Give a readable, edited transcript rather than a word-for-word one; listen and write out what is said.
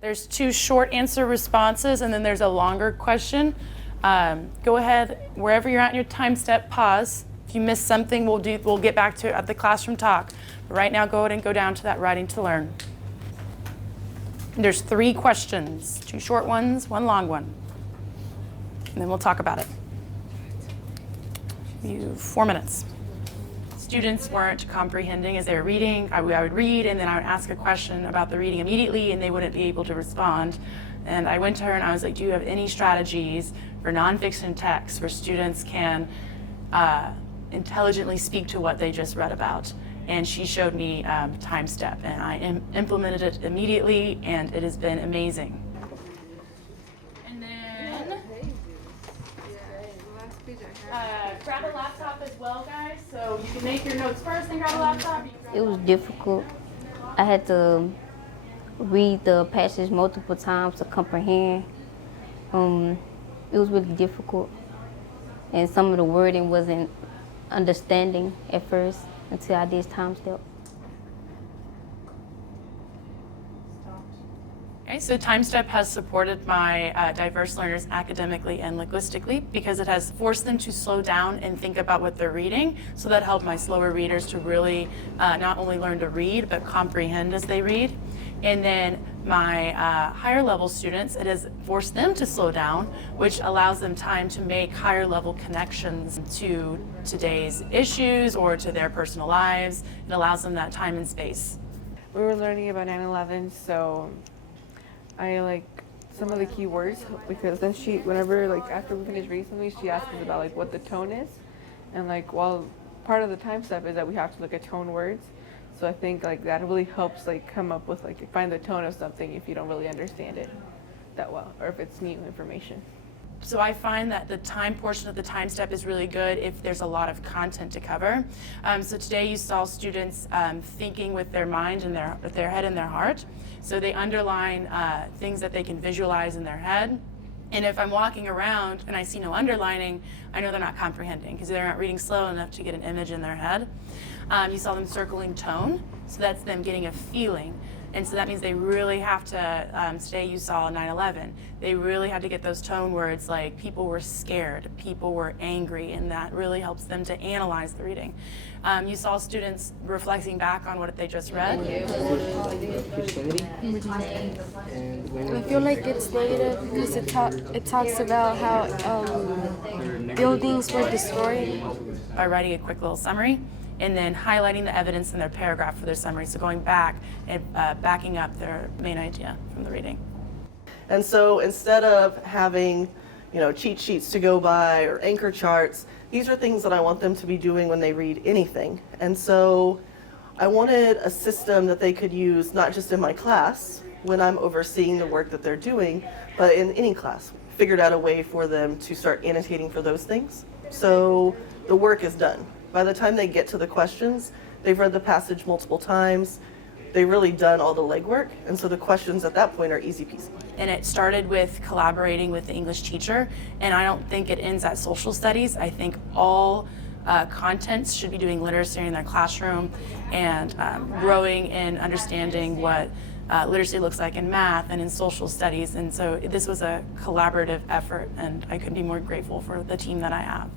There's 2 short answer responses, and then there's a longer question. Go ahead, wherever you're at in your time step, pause. If you miss something, we'll get back to it at the classroom talk. But right now, go ahead and go down to that writing to learn. There's 3 questions, 2 short ones, 1 long one. And then we'll talk about it. You have 4 minutes. Students weren't comprehending as they were reading. I would read, and then I would ask a question about the reading immediately, and they wouldn't be able to respond. And I went to her and I was like, do you have any strategies for nonfiction texts where students can intelligently speak to what they just read about? And she showed me Time Step, and I implemented it immediately, and it has been amazing. And then grab a laptop as well, guys. So you can make your notes first and grab a laptop. It was difficult. I had to read the passage multiple times to comprehend. It was really difficult, and some of the wording wasn't understanding at first until I did Time Step. Okay, so Time Step has supported my diverse learners academically and linguistically because it has forced them to slow down and think about what they're reading. So that helped my slower readers to really not only learn to read, but comprehend as they read. And then my higher level students, it has forced them to slow down, which allows them time to make higher level connections to today's issues or to their personal lives. It allows them that time and space. We were learning about 9/11, so I like some of the key words, because then whenever after we finish reading something, she asks us about what the tone is, and while part of the time step is that we have to look at tone words. So I think that really helps come up with find the tone of something if you don't really understand it that well, or if it's new information. So I find that the time portion of the time step is really good if there's a lot of content to cover. So today you saw students thinking with their mind and their head and their heart. So they underline things that they can visualize in their head. And if I'm walking around and I see no underlining, I know they're not comprehending because they're not reading slow enough to get an image in their head. You saw them circling tone, so that's them getting a feeling. And so that means they really have to, today you saw 9/11, they really had to get those tone words like people were scared, people were angry, and that really helps them to analyze the reading. You saw students reflecting back on what they just read. I feel like it's negative because it talks about how buildings were destroyed. By writing a quick little summary and then highlighting the evidence in their paragraph for their summary. So going back and backing up their main idea from the reading. And so instead of having, cheat sheets to go by or anchor charts, these are things that I want them to be doing when they read anything. And so I wanted a system that they could use not just in my class when I'm overseeing the work that they're doing, but in any class. Figured out a way for them to start annotating for those things. So the work is done. By the time they get to the questions, they've read the passage multiple times. They've really done all the legwork, and so the questions at that point are easy peasy. And it started with collaborating with the English teacher, and I don't think it ends at social studies. I think all contents should be doing literacy in their classroom and growing in understanding what literacy looks like in math and in social studies. And so this was a collaborative effort, and I couldn't be more grateful for the team that I have.